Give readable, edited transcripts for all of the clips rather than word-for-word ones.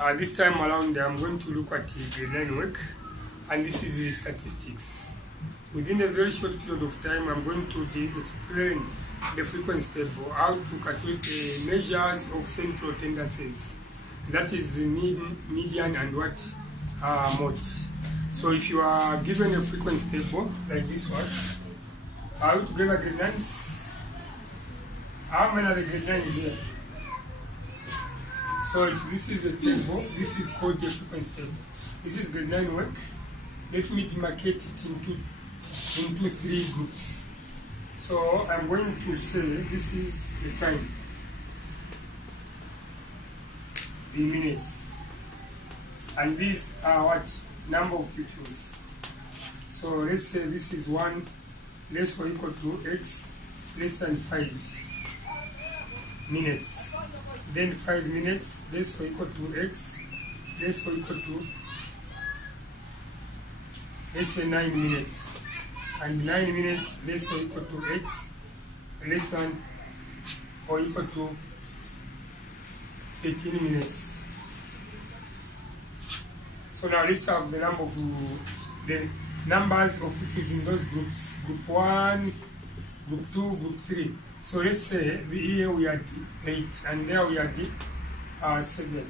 This time around I'm going to look at the grade 9 work, and this is the statistics. Within a very short period of time I'm going to explain the frequency table, how to calculate the measures of central tendencies, that is the mean, median and what mode. So if you are given a frequency table like this one, are we together grade 9s? How many are the grade 9s here? So if this is a table, this is called the frequency table. This is grade 9 work. Let me demarcate it into 3 groups. So I'm going to say this is the time in minutes, and these are what number of pupils. So let's say this is 1 less or equal to x less than 5 minutes. Then 5 minutes less or equal to x less or equal to, let's say 9 minutes, and 9 minutes less or equal to x less than or equal to 18 minutes. So now let's have the numbers of pupils in those groups: group 1, group 2, group 3. So let's say here we are D8, and there we are D7,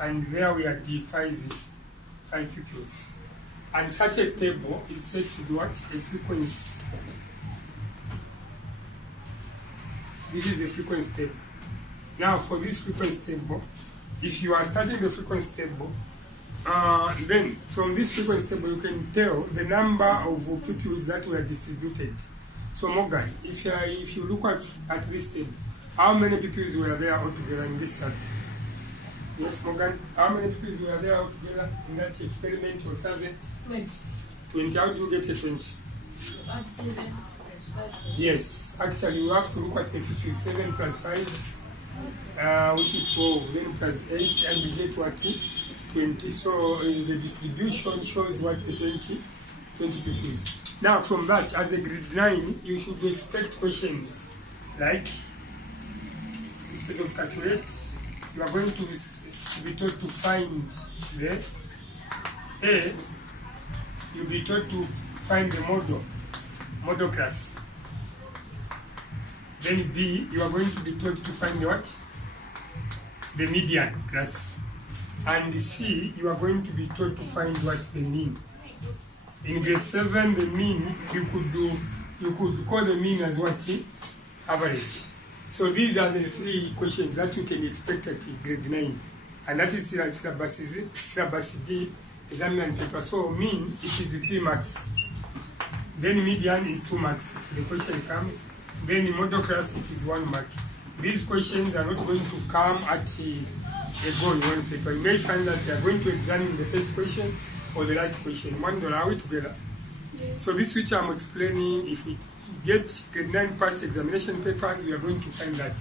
and there we are D5 pupils. And such a table is said to be what? A frequency. This is a frequency table. Now for this frequency table, if you are studying the frequency table, then from this frequency table you can tell the number of pupils that were distributed. So Morgan, if you look at this table, how many pupils were there altogether in this survey? Yes, Morgan, how many pupils were there altogether in that experiment or survey? 20. How do you get a 20? Yes, actually you have to look at the pupils. 7 plus 5, which is 12, then plus 8, and you get what? 20. So the distribution shows what? The 20 pupils. Now from that, as a grade 9, you should expect questions like, instead of calculate, you are going to be told to find the A, you'll be told to find the model class. Then B, you are going to be told to find the what? The median class. And C, you are going to be told to find what? The mean. In grade 7, the mean, you could call the mean as what? Average. So these are the 3 questions that you can expect at grade 9. And that is syllabus D, examination paper. So mean, it is 3 marks. Then median is 2 marks. The question comes. Then in model class, it is 1 mark. These questions are not going to come at a goal in one paper. You may find that they are going to examine the first question or the last question. $1, are we together? Yes. So this which I'm explaining, if we get grade 9 past examination papers, we are going to find that.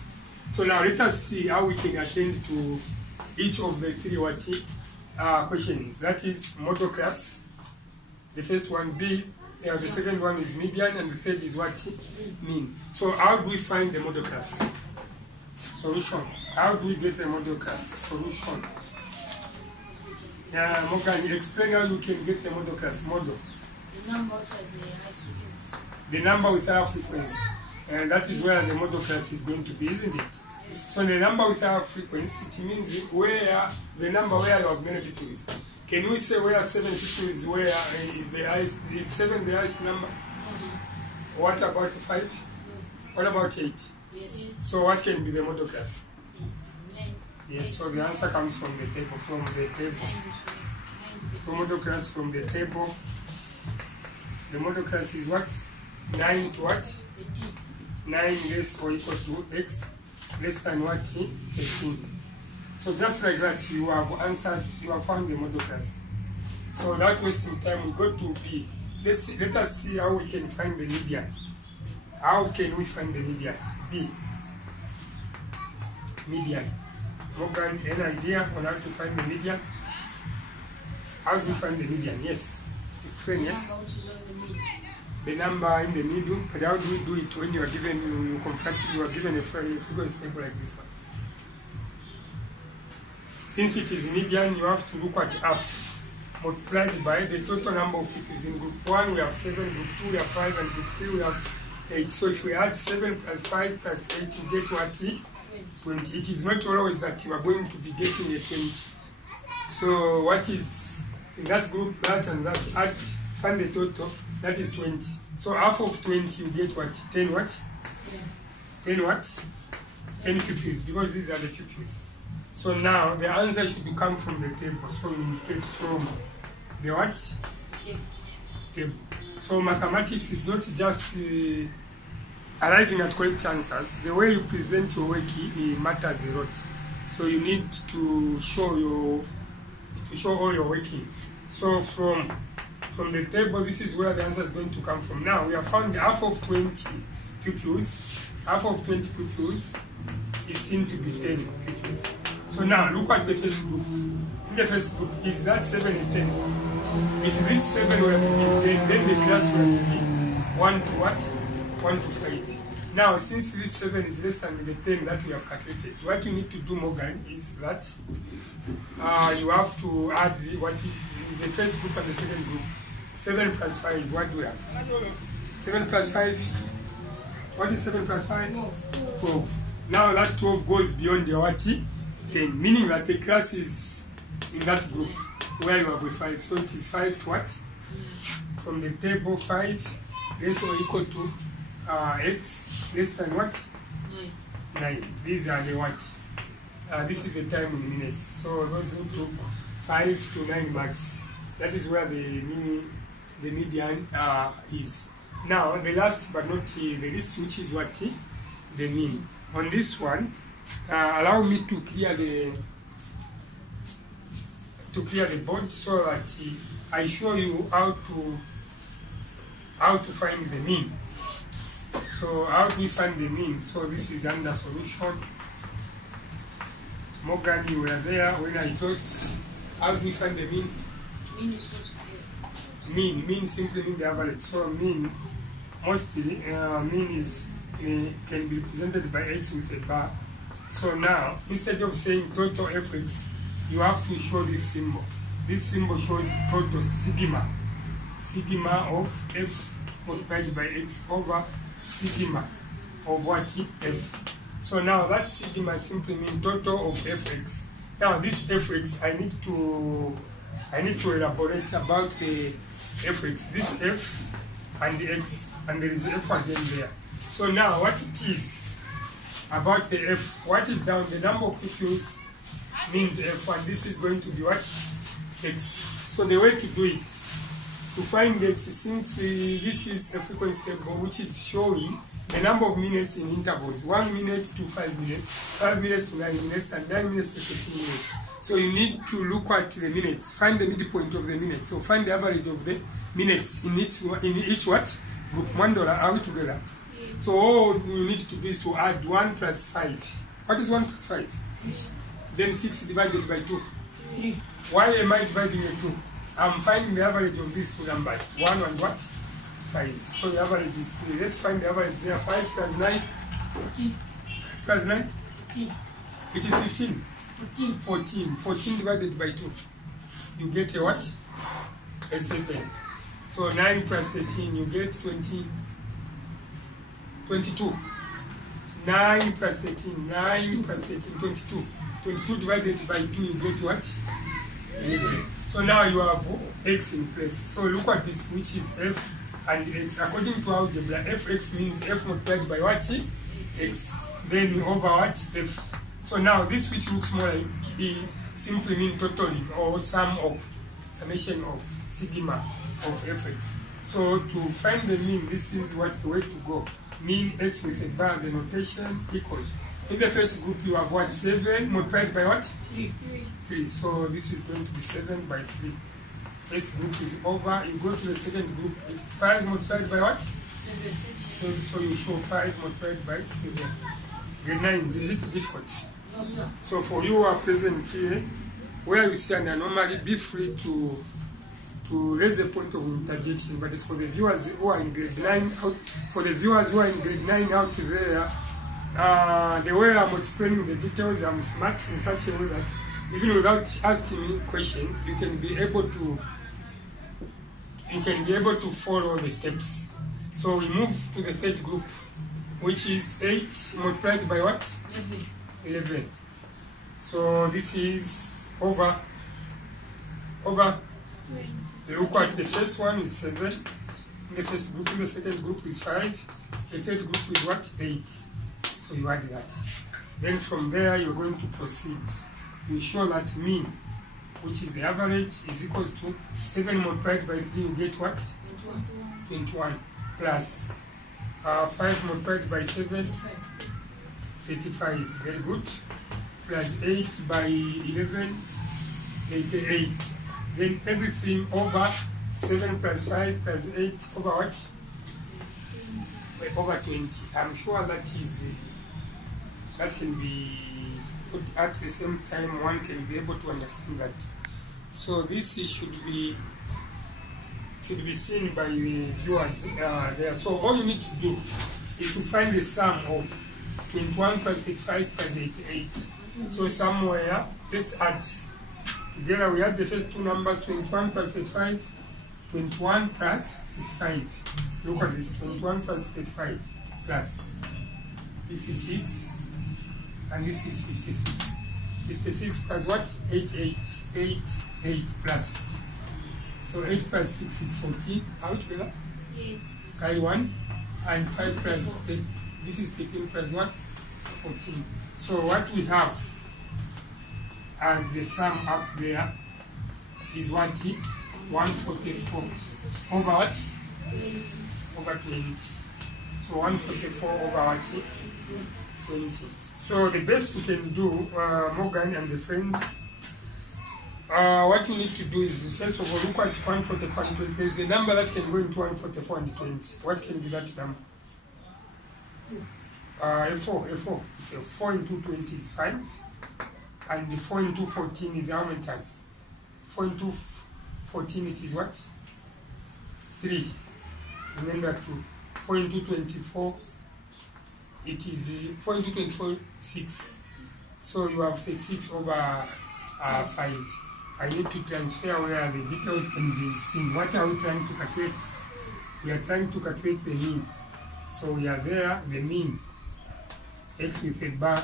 So now let us see how we can attend to each of the 3 questions. That is model class. The first one, B. The second one is median, and the third is what? Mean. So how do we find the model class? Solution. How do we get the model class? Solution. Morgan, explain how you can get the model class. Model. The number which has a high frequency. The number with high frequency. And that is where the model class is going to be, isn't it? Yes. So the number with high frequency, it means where the number where you have many pupils. Can we say where 7 pupils where is the highest? Is 7 the highest number? Yes. What about 5? Yes. What about 8? Yes. So what can be the model class? 9. Yes, so the answer comes from the table. So model class from the table. The model class is what? 9 to what? 9 less or equal to x less than what? 18. So just like that, you have answered, you have found the model class. So without wasting time, we go to B. Let us see how we can find the median. How can we find the median? B. Median. Morgan, any idea on how to find the median? How do you find the median? Yes. Explain, yes? The number in the middle. But how do we do it when you are given, you are given a frequency table like this one? Since it is median, you have to look at half multiplied by the total number of pupils. In group 1 we have 7, group 2 we have 5, and group 3 we have 8. So if we add 7 plus 5 plus 8, you get what? 20. It is not always that you are going to be getting a 20. So what is in that group, that and that, add, find the total, that is 20. So half of 20 you get what? 10 what? 10 what? 10 pupils, because these are the pupils. So now the answer should come from the table. So we indicate from the what? Table. So mathematics is not just arriving at correct answers. The way you present your work matters a lot. So you need to show all your working. So from the table, this is where the answer is going to come from. Now we have found half of 20 pupils. Half of 20 pupils is seen to be 10 pupils. So now look at the first group. In the first group, is that 7 and 10? If this 7 were to be 10, then the class were to be 1 to what? 1 to 5. Now, since this 7 is less than the 10 that we have calculated, what you need to do, Morgan, is that you have to add the first group and the second group. 7 plus 5, what do we have? 7 plus 5, what is 7 plus 5? 12. Now that 12 goes beyond the what? 10, meaning that the class is in that group where you have a 5. So it is 5 to what? From the table, 5 less or equal to x less than what? 9. These are the what? This is the time in minutes. So those who took 5 to 9 marks, that is where the median is. Now the last but not the least, which is what? The mean. On this one, allow me to clear the board so that I show you how to find the mean. So how do we find the mean? So this is under solution. Morgan, you were there when I taught. How do we find the mean? Mean is not Mean simply means the average. So mean, mostly mean is can be represented by x with a bar. So now, instead of saying total fx, you have to show this symbol. This symbol shows total sigma of f multiplied by x over sigma of what? F. So now that sigma simply means total of fx. Now this fx, I need to elaborate about the fx. This f and the x, and there is f again there. So now what it is about the f, what is down, the number of pupils means f, and this is going to be what? X. So the way to do it, to find x, since this is a frequency table which is showing the number of minutes in intervals, 1 minute to 5 minutes, 5 minutes to 9 minutes, and 9 minutes to 15 minutes. So you need to look at the minutes, find the midpoint of the minutes. So find the average of the minutes in each what? Group. $1, are we together? So all you need to do is to add 1 plus 5. What is 1 plus 5? 6. Then 6 divided by 2. 3. Why am I dividing a 2? I'm finding the average of these two numbers. 1 and what? 5. So the average is 3. Let's find the average there. 5 plus 9? 14. 5 plus 9? 14. It is 15. 14. 14 divided by 2. You get a what? A 7. So 9 plus 13, you get 22. 9 plus 13, 9 plus 13, 22. 22 divided by 2, you get what? 11. So now you have x in place. So look at this, which is f and x. According to algebra, fx means f multiplied by what? X. Then over what? F. So now this, which looks more like simply mean totaling or summation of sigma of fx. So to find the mean, this is what the way to go. Mean x with a bar, the notation equals. In the first group you have what? 7 multiplied by what? 3. So this is going to be 7 by 3. First group is over. You go to the second group. It is 5 multiplied by what? 7. So you show 5 multiplied by 7. Grade 9, is it difficult? No, sir. So for you who are present here, where you see an anomaly, be free to raise a point of interjection. But for the viewers who are in grade 9 out there, the way I'm explaining the details, I'm smart in such a way that even without asking me questions, you can be able to follow the steps. So we move to the third group, which is 8 multiplied by what? 11. So this is over. Look at the first one is 7. In the first group, in the second group is 5. The third group is what? 8. So you add that. Then from there you're going to proceed. You show that mean, which is the average, is equals to 7 multiplied by 3, you get what? 21. Plus 5 multiplied by 7, 35 is very good. Plus 8 by 11, 88. Then everything over 7 plus 5 plus 8 over what? Over 20. I'm sure that can be put at the same time, one can be able to understand that. So this should be seen by the viewers there. So all you need to do is to find the sum of 21 plus 85 plus 88. So somewhere, let's add. Together we add the first two numbers, 21 plus 85, 21 plus 85. Look at this, 21 plus 85 plus. This is 6 and this is 56. 56 plus what? 8 plus. So 8 plus 6 is 14. How together? Yes. Carry 1. And 5 plus 8. This is 18 plus 1? 14. So what we have as the sum up there is what? 144 over what? Over 20. So 144 over what? 20. So the best we can do, Morgan and the friends, what we need to do is, first of all, look at 144 and 20. There is a number that can go into 144 and 20. What can be that number? A4. It's a 4 into 20 is 5. And the 4 into 14 is how many times? 4 into 14 it is what? 3. Remember to 4 into 24 it is 4 into 24 6. So you have 6 over 5. I need to transfer where the details can be seen. What are we trying to calculate? We are trying to calculate the mean. So we are there, the mean. X with a bar.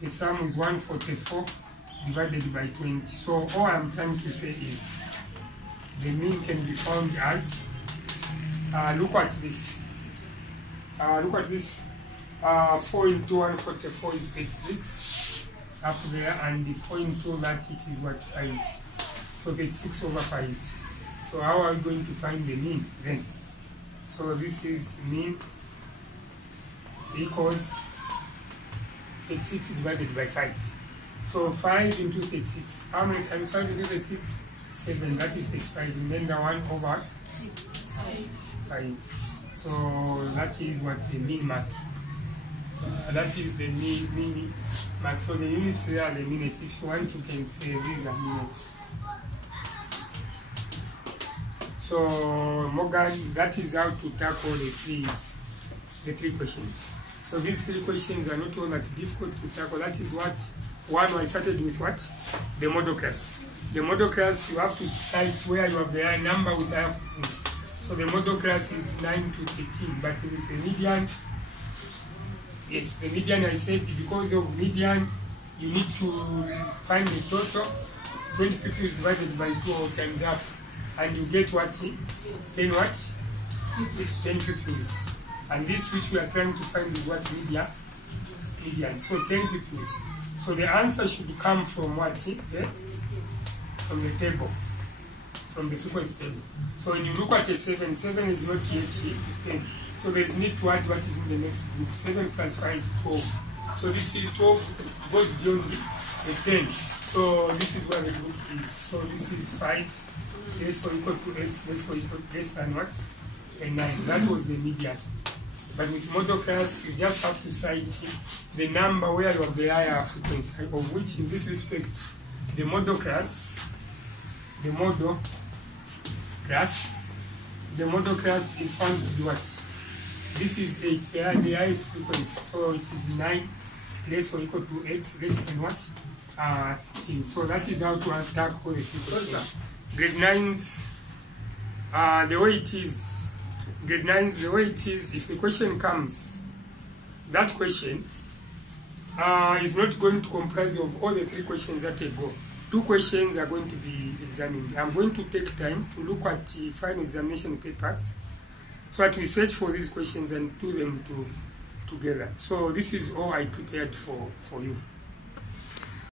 The sum is 144 divided by 20. So all I'm trying to say is the mean can be found as, look at this. 4 into 144 is 36 up there, and the 4 into that it is what? 5. So 36 over 5. So how are we going to find the mean then? So this is mean equals 36 divided by 5. So 5 into 36. How many times 5 into 36? 7. That is 35. Remember 1 over 5. So that is what the mean mark. That is the mean mark. So the units there are the minutes. If you want, you can say these are minutes. So Morgan, that is how to tackle the three questions. So these 3 questions are not all that difficult to tackle. That is what I started with what? The model class. The model class, you have to cite where you have the number with higher frequency. So the model class is 9 to 13, but with the median, yes, the median I said, because of median, you need to find the total. 20 pupils divided by 2 or times half, and you get what? 10 what? 10 pupils. And this which we are trying to find is what? Median. So 10 pupils. So the answer should come from what? From the table. From the frequency table. So when you look at a 7 is not yet 10. So there is need to add what is in the next group. 7 plus 5, 12. So this is 12, goes beyond the 10. So this is where the group is. So this is 5, less or equal to 8, less or equal to less than what? And 9. That was the median. But with model class, you just have to cite the number where you have the higher frequency, of which in this respect, the model class is found to be what? This is 8, the highest frequency, so it is 9 less or equal to 8 less than what? 15. So that is how to tackle the three questions. Grade 9s, the way it is, grade 9s, the way it is, if the question comes, that question is not going to comprise of all the three questions that I go. 2 questions are going to be examined. I'm going to take time to look at the final examination papers so that we search for these questions and do them together. So this is all I prepared for you.